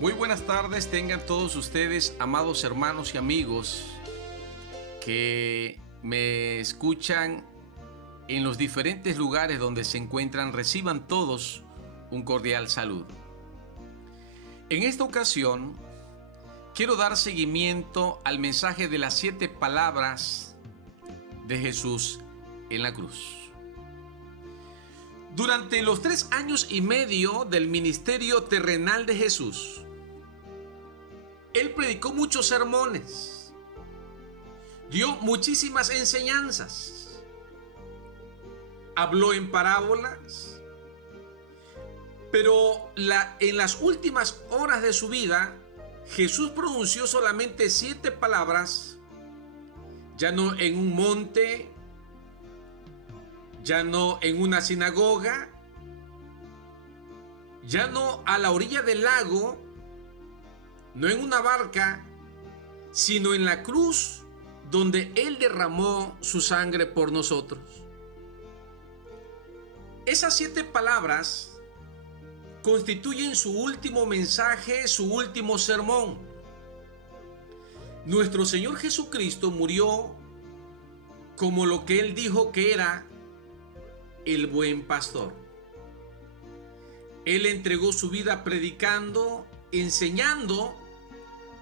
Muy buenas tardes tengan todos ustedes, amados hermanos y amigos que me escuchan en los diferentes lugares donde se encuentran. Reciban todos un cordial saludo. En esta ocasión quiero dar seguimiento al mensaje de las 7 palabras de Jesús en la cruz. Durante los 3 años y medio del ministerio terrenal de Jesús, Él predicó muchos sermones, dio muchísimas enseñanzas, habló en parábolas, pero en las últimas horas de su vida, Jesús pronunció solamente 7 palabras, ya no en un monte, ya no en una sinagoga, ya no a la orilla del lago, no en una barca, sino en la cruz donde Él derramó su sangre por nosotros. Esas 7 palabras constituyen su último mensaje, su último sermón. Nuestro Señor Jesucristo murió como lo que Él dijo que era el buen pastor. Él entregó su vida predicando, enseñando,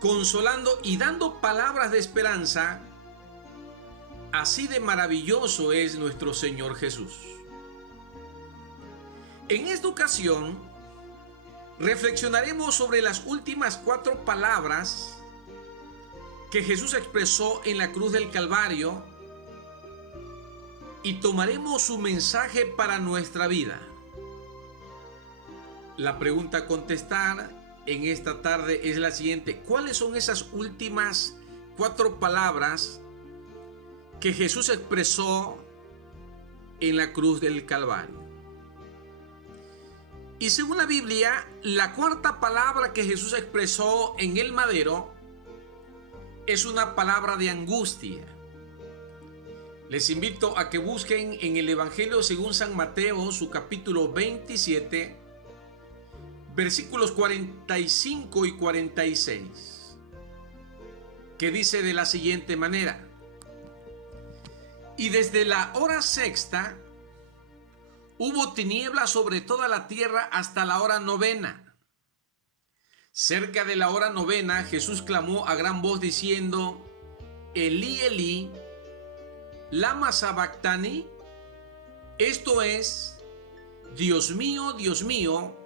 consolando y dando palabras de esperanza. Así de maravilloso es nuestro Señor Jesús. En esta ocasión reflexionaremos sobre las últimas 4 palabras que Jesús expresó en la cruz del Calvario y tomaremos su mensaje para nuestra vida. La pregunta a contestar en esta tarde es la siguiente: ¿cuáles son esas últimas 4 palabras que Jesús expresó en la cruz del Calvario? Y según la Biblia, la 4ª palabra que Jesús expresó en el madero es una palabra de angustia. Les invito a que busquen en el Evangelio según San Mateo, su capítulo 27, versículos 45 y 46, que dice de la siguiente manera: y desde la hora 6ª hubo tinieblas sobre toda la tierra hasta la hora 9ª. Cerca de la hora 9ª, Jesús clamó a gran voz diciendo: Elí, Elí, lama sabactani. Esto es: Dios mío,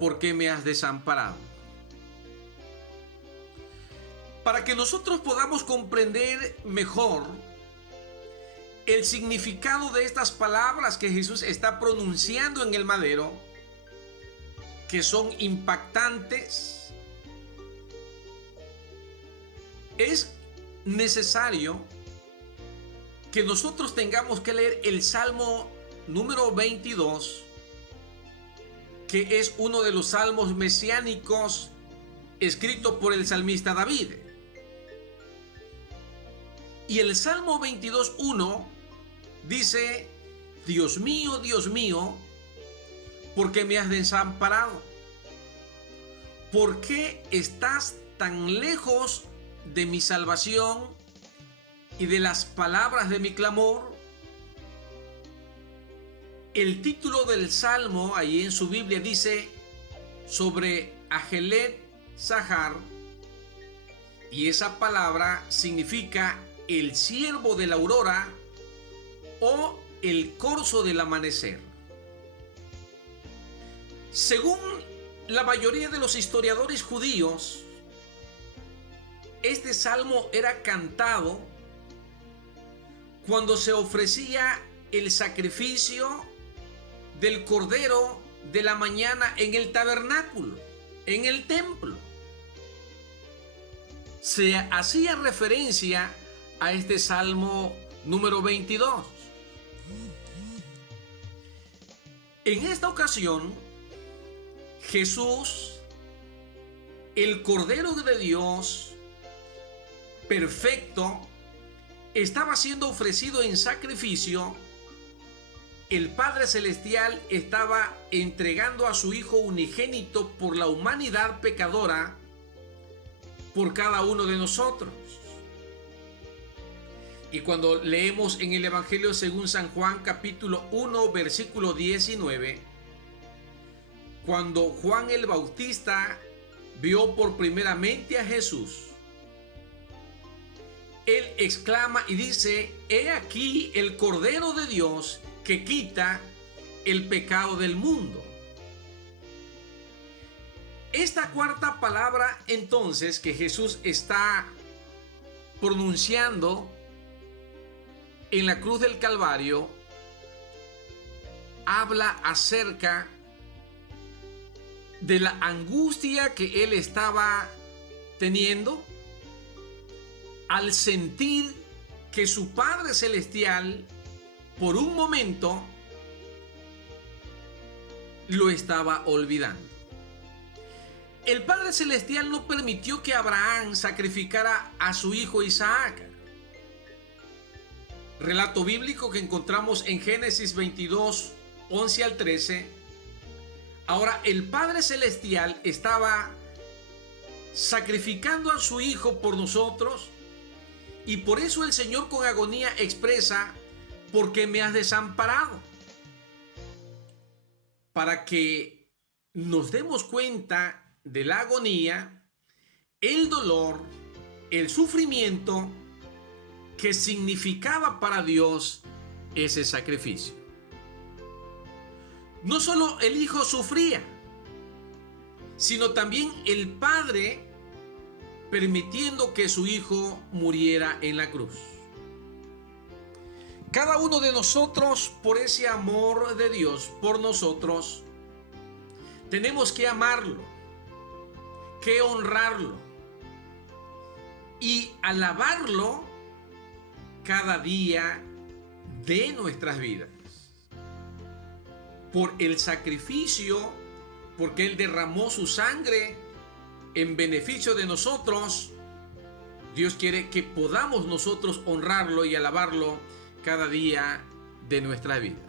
¿por qué me has desamparado? Para que nosotros podamos comprender mejor el significado de estas palabras que Jesús está pronunciando en el madero, que son impactantes, es necesario que nosotros tengamos que leer el Salmo número 22, que es uno de los salmos mesiánicos escrito por el salmista David. Y el Salmo 22:1 dice: Dios mío, ¿por qué me has desamparado? ¿Por qué estás tan lejos de mi salvación y de las palabras de mi clamor? El título del Salmo ahí en su Biblia dice sobre Ajelet Sahar, y esa palabra significa el siervo de la aurora o el corzo del amanecer. Según la mayoría de los historiadores judíos, este salmo era cantado cuando se ofrecía el sacrificio del cordero de la mañana en el tabernáculo, en el templo. Se hacía referencia a este Salmo número 22. En esta ocasión, Jesús, el Cordero de Dios, perfecto, estaba siendo ofrecido en sacrificio el Padre Celestial estaba entregando a su Hijo unigénito por la humanidad pecadora, por cada uno de nosotros. Y cuando leemos en el Evangelio según San Juan capítulo 1 versículo 19, cuando Juan el Bautista vio por primeramente a Jesús, él exclama y dice: he aquí el Cordero de Dios que quita el pecado del mundo. Esta cuarta palabra entonces que Jesús está pronunciando en la cruz del Calvario habla acerca de la angustia que él estaba teniendo al sentir que su Padre Celestial por un momento lo estaba olvidando. El Padre Celestial no permitió que Abraham sacrificara a su hijo Isaac. Relato bíblico que encontramos en Génesis 22, 11 al 13. Ahora el Padre Celestial estaba sacrificando a su hijo por nosotros, y por eso el Señor con agonía expresa: ¿por qué me has desamparado? Para que nos demos cuenta de la agonía, el dolor, el sufrimiento que significaba para Dios ese sacrificio. No solo el Hijo sufría, sino también el Padre permitiendo que su Hijo muriera en la cruz. Cada uno de nosotros, por ese amor de Dios por nosotros, tenemos que amarlo, que honrarlo y alabarlo cada día de nuestras vidas. Por el sacrificio, porque Él derramó su sangre en beneficio de nosotros, Dios quiere que podamos nosotros honrarlo y alabarlo cada día de nuestra vida.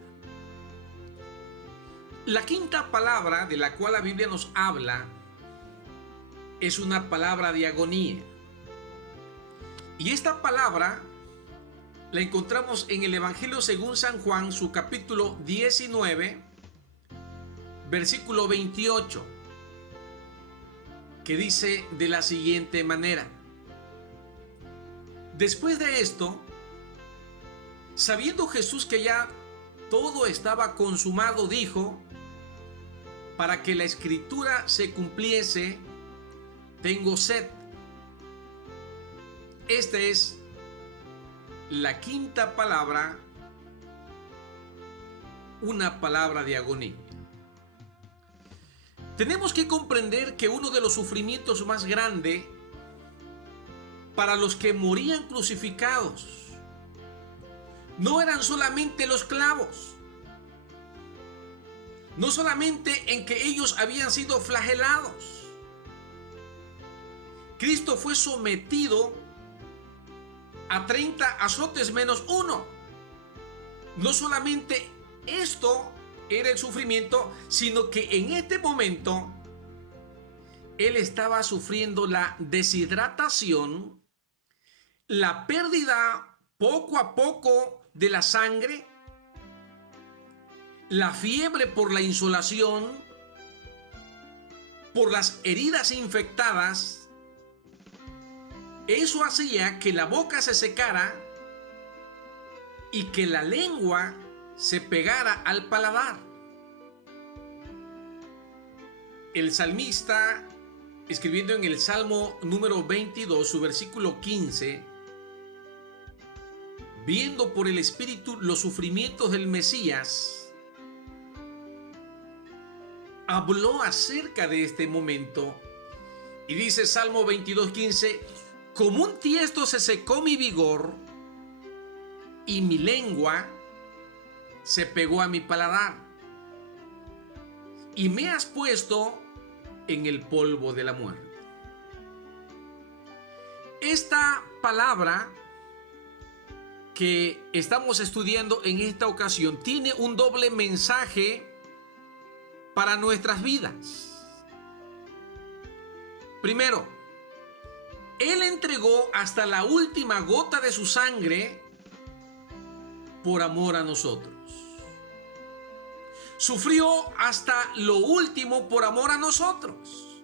La quinta palabra de la cual la Biblia nos habla es una palabra de agonía. Y esta palabra la encontramos en el Evangelio según San Juan, su capítulo 19, versículo 28, que dice de la siguiente manera: después de esto, sabiendo Jesús que ya todo estaba consumado, dijo, para que la escritura se cumpliese: tengo sed. Esta es la quinta palabra, una palabra de agonía. Tenemos que comprender que uno de los sufrimientos más grandes para los que morían crucificados no eran solamente los clavos, no solamente en que ellos habían sido flagelados. Cristo fue sometido a 30 azotes menos uno. No solamente esto era el sufrimiento, sino que en este momento Él estaba sufriendo la deshidratación, la pérdida poco a poco de la sangre, la fiebre por la insolación, por las heridas infectadas. Eso hacía que la boca se secara y que la lengua se pegara al paladar. El salmista, escribiendo en el Salmo número 22, su versículo 15, viendo por el Espíritu los sufrimientos del Mesías, habló acerca de este momento y dice Salmo 22, 15: como un tiesto se secó mi vigor y mi lengua se pegó a mi paladar, y me has puesto en el polvo de la muerte. Esta palabra que estamos estudiando en esta ocasión tiene un doble mensaje para nuestras vidas. Primero, Él entregó hasta la última gota de su sangre por amor a nosotros. Sufrió hasta lo último por amor a nosotros.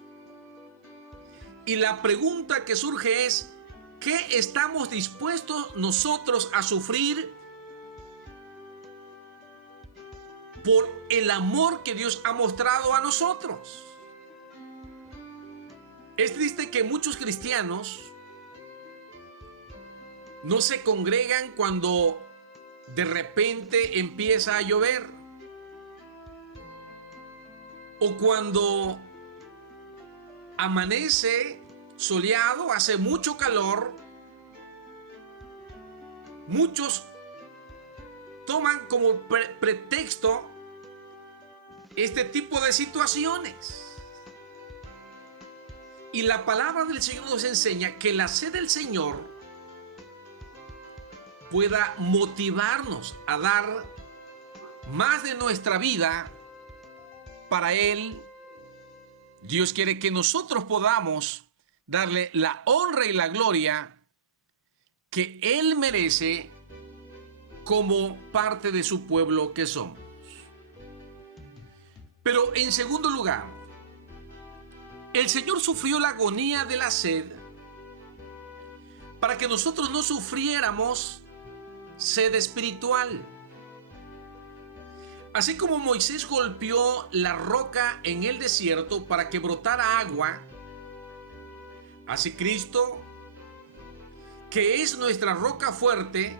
Y la pregunta que surge es, ¿qué estamos dispuestos nosotros a sufrir por el amor que Dios ha mostrado a nosotros? Es triste que muchos cristianos no se congregan cuando de repente empieza a llover, o cuando amanece soleado, hace mucho calor. Muchos toman como pretexto este tipo de situaciones. Y la palabra del Señor nos enseña que la sed del Señor pueda motivarnos a dar más de nuestra vida para Él. Dios quiere que nosotros podamos darle la honra y la gloria que Él merece como parte de su pueblo que somos. Pero en segundo lugar, el Señor sufrió la agonía de la sed para que nosotros no sufriéramos sed espiritual. Así como Moisés golpeó la roca en el desierto para que brotara agua, así Cristo, que es nuestra roca fuerte,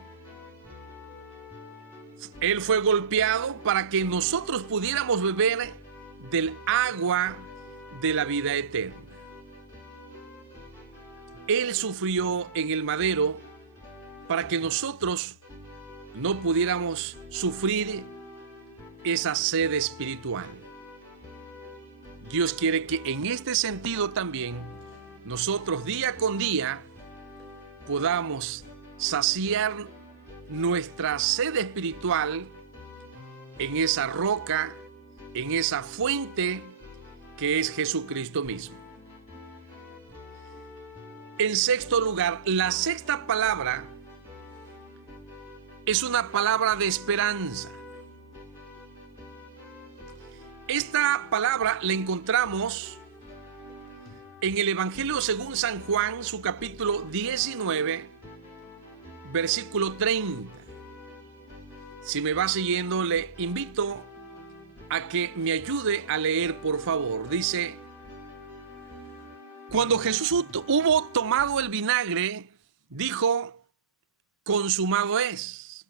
Él fue golpeado para que nosotros pudiéramos beber del agua de la vida eterna. Él sufrió en el madero para que nosotros no pudiéramos sufrir esa sed espiritual. Dios quiere que en este sentido también nosotros día con día podamos saciar nuestra sed espiritual en esa roca, en esa fuente que es Jesucristo mismo. En sexto lugar, la sexta palabra es una palabra de esperanza. Esta palabra la encontramos en el Evangelio según San Juan, su capítulo 19, versículo 30. Si me va siguiendo, le invito a que me ayude a leer, por favor. Dice: cuando Jesús hubo tomado el vinagre, dijo: consumado es.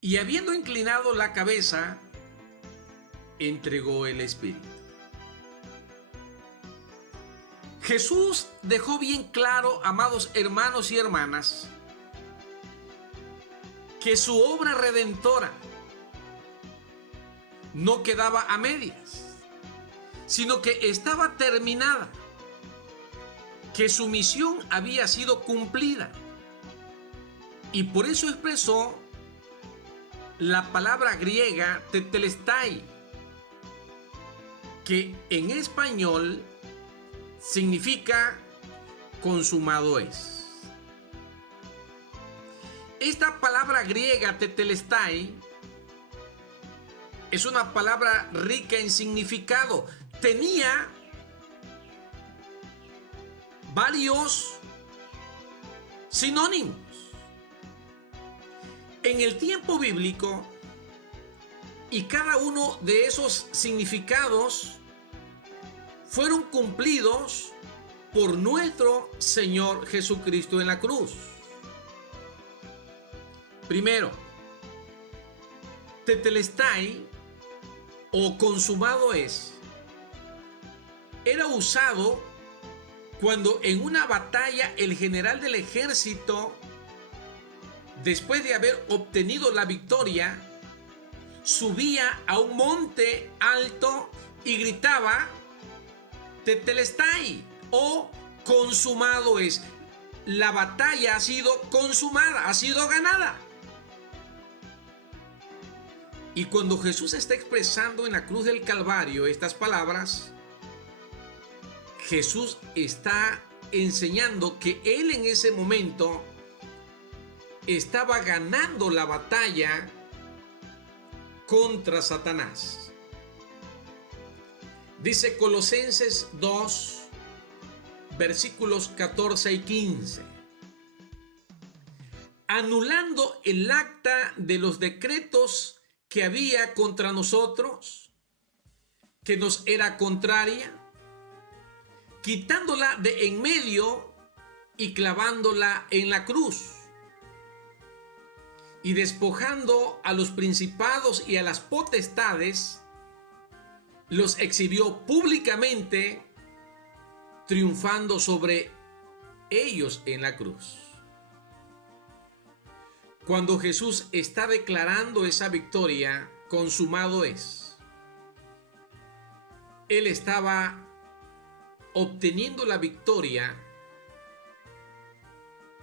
Y habiendo inclinado la cabeza, entregó el Espíritu. Jesús dejó bien claro, amados hermanos y hermanas, que su obra redentora no quedaba a medias, sino que estaba terminada, que su misión había sido cumplida. Y por eso expresó la palabra griega tetelestai, que en español significa consumado es. Esta palabra griega tetelestai es una palabra rica en significado. Tenía varios sinónimos. En el tiempo bíblico, y cada uno de esos significados fueron cumplidos por nuestro Señor Jesucristo en la cruz. Primero, tetelestai o consumado es, era usado cuando en una batalla el general del ejército, después de haber obtenido la victoria, subía a un monte alto y gritaba tetelestai o consumado es. la batalla ha sido consumada, ha sido ganada. Y cuando Jesús está expresando en la cruz del Calvario estas palabras, Jesús está enseñando que Él en ese momento estaba ganando la batalla contra Satanás. Dice Colosenses 2, versículos 14 y 15. Anulando el acta de los decretos que había contra nosotros, que nos era contraria, quitándola de en medio y clavándola en la cruz, y despojando a los principados y a las potestades, los exhibió públicamente, triunfando sobre ellos en la cruz. Cuando Jesús está declarando esa victoria, consumado es, Él estaba obteniendo la victoria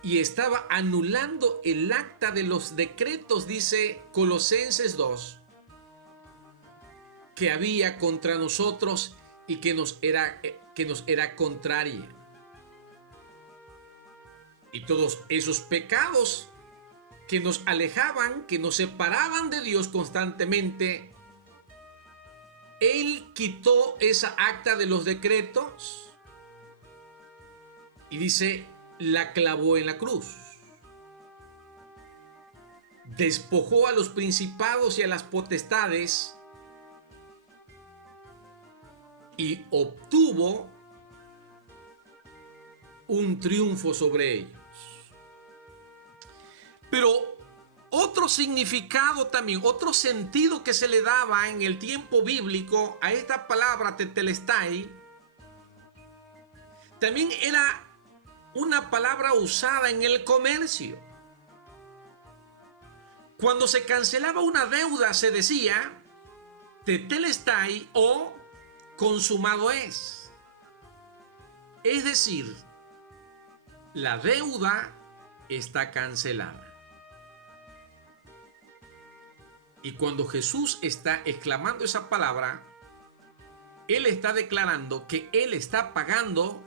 y estaba anulando el acta de los decretos, dice Colosenses 2, que había contra nosotros y que nos era contraria. Y todos esos pecados que nos alejaban, que nos separaban de Dios constantemente, Él quitó esa acta de los decretos y dice, la clavó en la cruz. Despojó a los principados y a las potestades y obtuvo un triunfo sobre ellos. Pero otro significado también, otro sentido que se le daba en el tiempo bíblico a esta palabra tetelestai, también era una palabra usada en el comercio. Cuando se cancelaba una deuda se decía tetelestai o consumado es. Es decir, la deuda está cancelada. Y cuando Jesús está exclamando esa palabra, Él está declarando que Él está pagando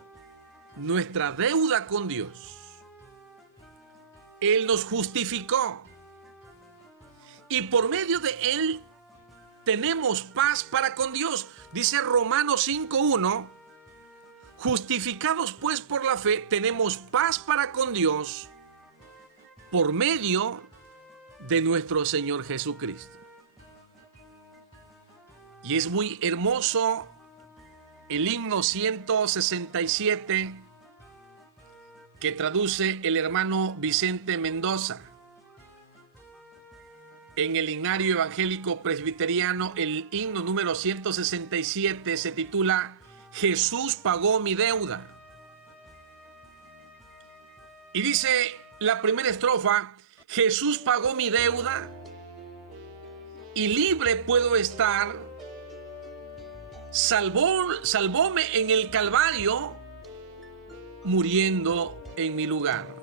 nuestra deuda con Dios. Él nos justificó. Y por medio de Él tenemos paz para con Dios. Dice Romanos 5:1, justificados pues por la fe, tenemos paz para con Dios por medio de nuestro Señor Jesucristo. Y es muy hermoso el himno 167 que traduce el hermano Vicente Mendoza. En el himnario evangélico presbiteriano, el himno número 167 se titula Jesús pagó mi deuda. Y dice la primera estrofa, Jesús pagó mi deuda y libre puedo estar, salvóme en el Calvario, muriendo en mi lugar.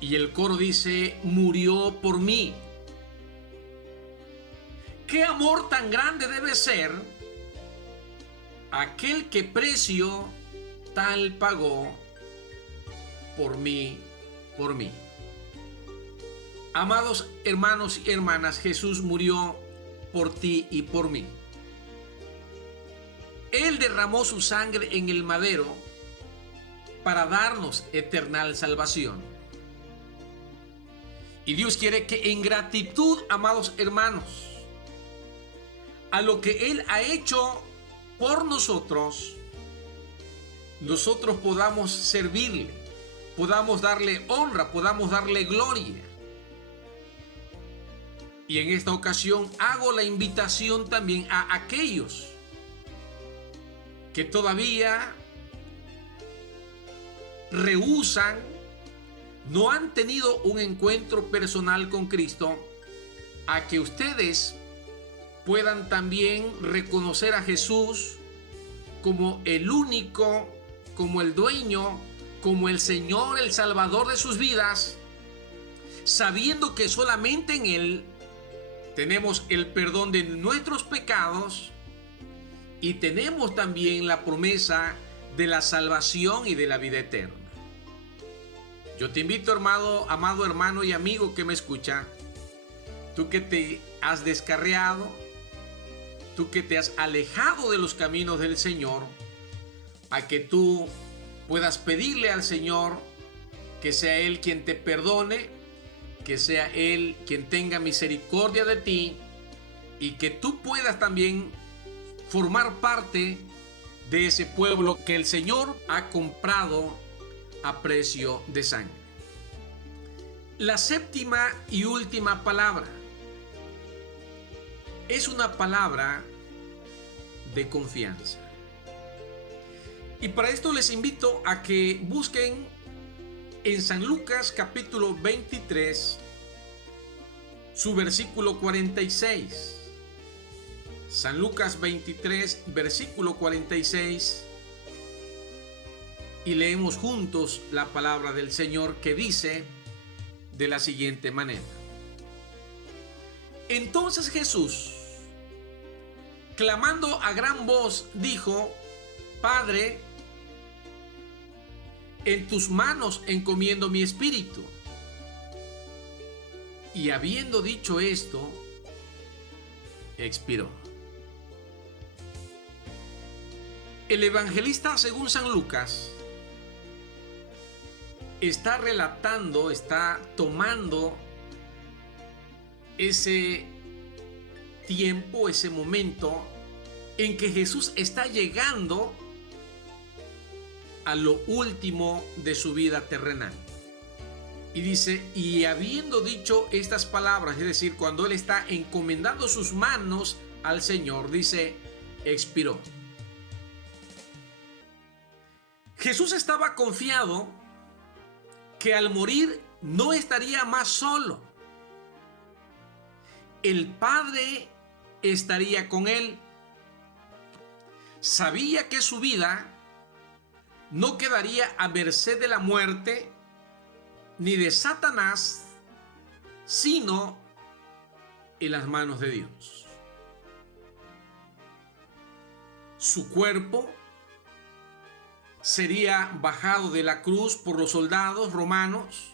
Y el coro dice, murió por mí. ¿Qué amor tan grande debe ser aquel que precio tal pagó por mí, por mí? Amados hermanos y hermanas, Jesús murió por ti y por mí. Él derramó su sangre en el madero para darnos eterna salvación. Y Dios quiere que en gratitud, amados hermanos, a lo que Él ha hecho por nosotros, nosotros podamos servirle, podamos darle honra, podamos darle gloria. Y en esta ocasión hago la invitación también a aquellos que todavía rehúsan, no han tenido un encuentro personal con Cristo, a que ustedes puedan también reconocer a Jesús como el único, como el dueño, como el Señor, el Salvador de sus vidas, sabiendo que solamente en Él tenemos el perdón de nuestros pecados y tenemos también la promesa de la salvación y de la vida eterna. Yo te invito, amado hermano y amigo que me escucha, tú que te has descarriado, tú que te has alejado de los caminos del Señor, a que tú puedas pedirle al Señor que sea Él quien te perdone, que sea Él quien tenga misericordia de ti y que tú puedas también formar parte de ese pueblo que el Señor ha comprado a precio de sangre. La séptima y última palabra es una palabra de confianza. Y para esto les invito a que busquen en San Lucas capítulo 23, su versículo 46. San Lucas 23, versículo 46. Y leemos juntos la palabra del Señor, que dice de la siguiente manera: Entonces Jesús, clamando a gran voz, dijo: Padre, en tus manos encomiendo mi espíritu. Y habiendo dicho esto, expiró. El evangelista, según San Lucas, está relatando, está tomando ese tiempo, ese momento en que Jesús está llegando a lo último de su vida terrenal. Y dice: y habiendo dicho estas palabras, es decir, cuando él está encomendando sus manos al Señor, dice, expiró. Jesús estaba confiado que al morir no estaría más solo. El Padre estaría con él. Sabía que su vida no quedaría a merced de la muerte ni de Satanás, sino en las manos de Dios. Su cuerpo sería bajado de la cruz por los soldados romanos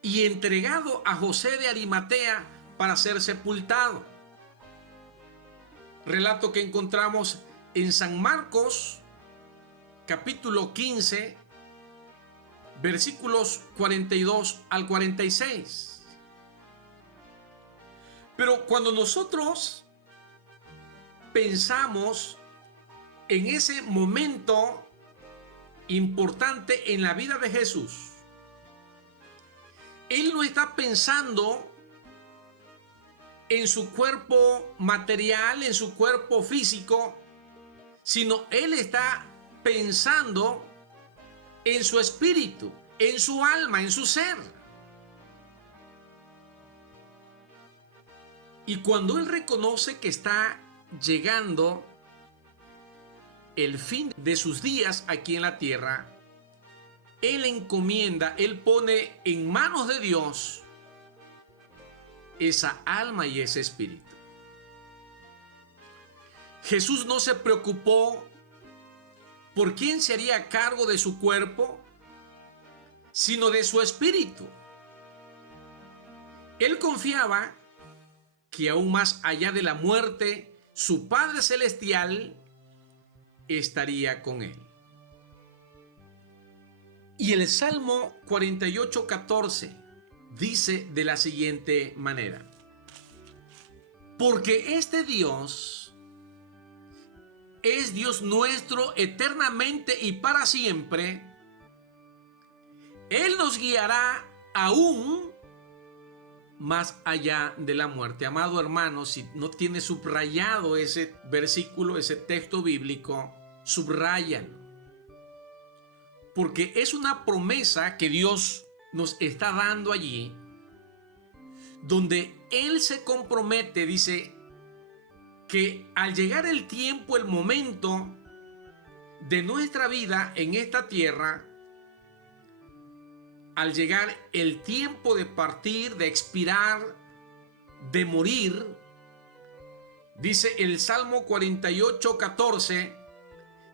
y entregado a José de Arimatea para ser sepultado. Relato que encontramos en San Marcos capítulo 15, versículos 42 al 46. Pero cuando nosotros pensamos en ese momento importante en la vida de Jesús, Él no está pensando en su cuerpo material, en su cuerpo físico, sino Él está pensando en su espíritu, en su alma, en su ser. Y cuando Él reconoce que está llegando el fin de sus días aquí en la tierra, Él encomienda, Él pone en manos de Dios esa alma y ese espíritu. Jesús no se preocupó por quién se haría cargo de su cuerpo, sino de su espíritu. Él confiaba que aún más allá de la muerte, su Padre Celestial estaría con él. Y el Salmo 48:14 dice de la siguiente manera: porque este Dios es Dios nuestro eternamente y para siempre. Él nos guiará aún más allá de la muerte. Amado hermano, si no tienes subrayado ese versículo, ese texto bíblico, subráyalo, porque es una promesa que Dios nos está dando allí, donde Él se compromete, dice, que al llegar el tiempo, el momento de nuestra vida en esta tierra, al llegar el tiempo de partir, de expirar, de morir, dice el Salmo 48:14,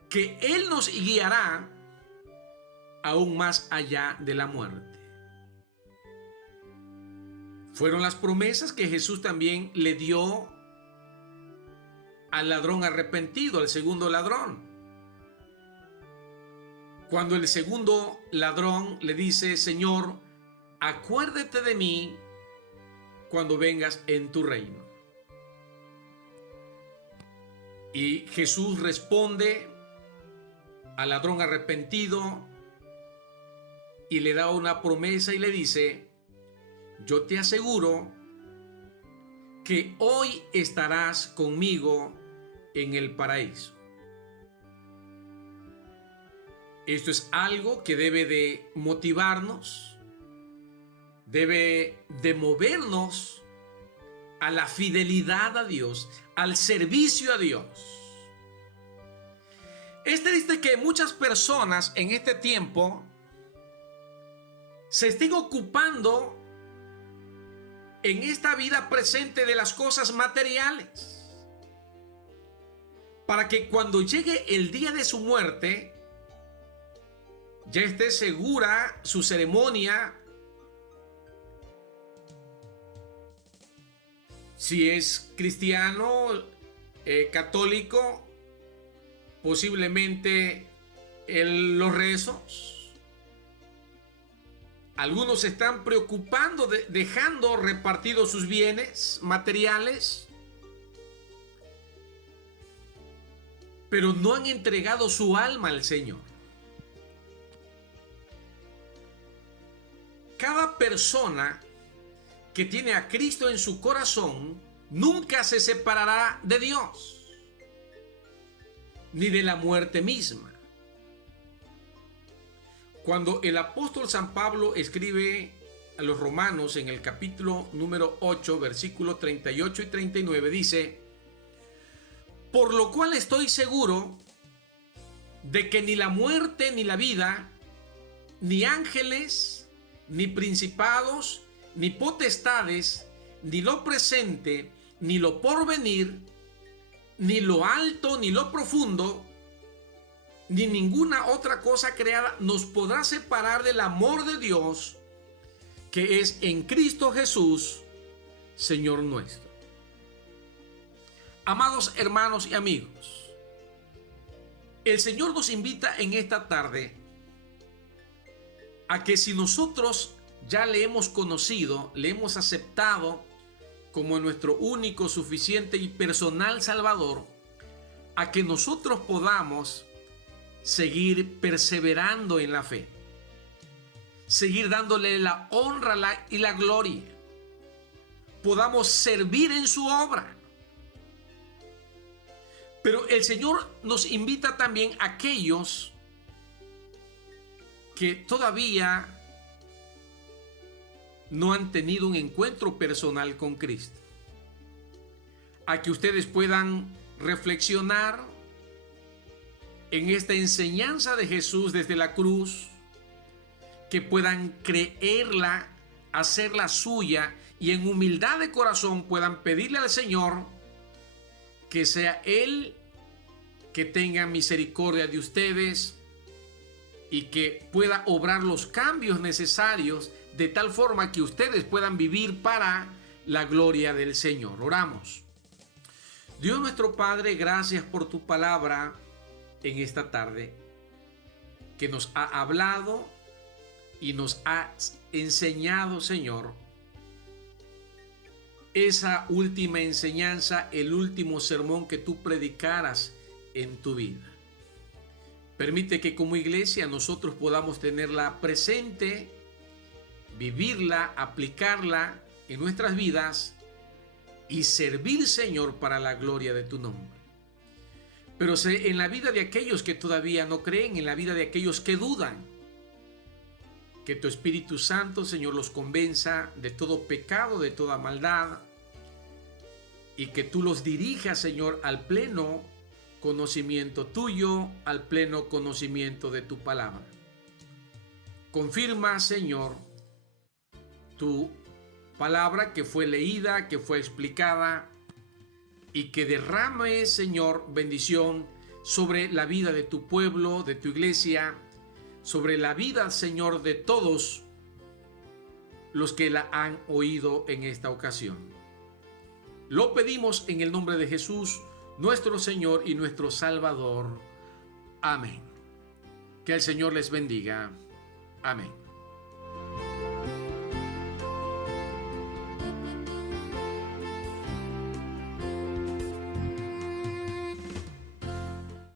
que Él nos guiará aún más allá de la muerte. Fueron las promesas que Jesús también le dio al ladrón arrepentido, al segundo ladrón. Cuando el segundo ladrón le dice: Señor, acuérdate de mí cuando vengas en tu reino. Y Jesús responde al ladrón arrepentido y le da una promesa y le dice: yo te aseguro que hoy estarás conmigo en el paraíso. Esto es algo que debe de motivarnos, debe de movernos a la fidelidad a Dios, al servicio a Dios. Es triste que muchas personas en este tiempo se estén ocupando en esta vida presente de las cosas materiales, para que cuando llegue el día de su muerte ya esté segura su ceremonia. Si es cristiano, católico, posiblemente los rezos. Algunos se están preocupando, dejando repartidos sus bienes materiales, pero no han entregado su alma al Señor. Cada persona que tiene a Cristo en su corazón nunca se separará de Dios, ni de la muerte misma. Cuando el apóstol San Pablo escribe a los romanos en el capítulo número 8, versículos 38 y 39, dice: por lo cual estoy seguro de que ni la muerte ni la vida, ni ángeles, ni principados, ni potestades, ni lo presente, ni lo porvenir, ni lo alto, ni lo profundo, ni ninguna otra cosa creada nos podrá separar del amor de Dios que es en Cristo Jesús, Señor nuestro. Amados hermanos y amigos, el Señor nos invita en esta tarde a que si nosotros ya le hemos conocido, le hemos aceptado como nuestro único, suficiente y personal Salvador, a que nosotros podamos seguir perseverando en la fe, seguir dándole la honra y la gloria, podamos servir en su obra. Pero el Señor nos invita también a aquellos que todavía no han tenido un encuentro personal con Cristo, a que ustedes puedan reflexionar en esta enseñanza de Jesús desde la cruz, que puedan creerla, hacerla suya y en humildad de corazón puedan pedirle al Señor que sea Él que tenga misericordia de ustedes y que pueda obrar los cambios necesarios de tal forma que ustedes puedan vivir para la gloria del Señor. Oramos. Dios nuestro Padre, gracias por tu palabra en esta tarde, que nos ha hablado y nos ha enseñado, Señor, esa última enseñanza, el último sermón que tú predicaras en tu vida. Permite que como iglesia nosotros podamos tenerla presente, vivirla, aplicarla en nuestras vidas y servir, Señor, para la gloria de tu nombre. Pero en la vida de aquellos que todavía no creen, en la vida de aquellos que dudan, que tu Espíritu Santo, Señor, los convenza de todo pecado, de toda maldad, y que tú los dirijas, Señor, al pleno conocimiento tuyo, al pleno conocimiento de tu palabra. Confirma, Señor, tu palabra que fue leída, que fue explicada, y que derrame, Señor, bendición sobre la vida de tu pueblo, de tu iglesia, sobre la vida, Señor, de todos los que la han oído en esta ocasión. Lo pedimos en el nombre de Jesús, nuestro Señor y nuestro Salvador. Amén. Que el Señor les bendiga. Amén.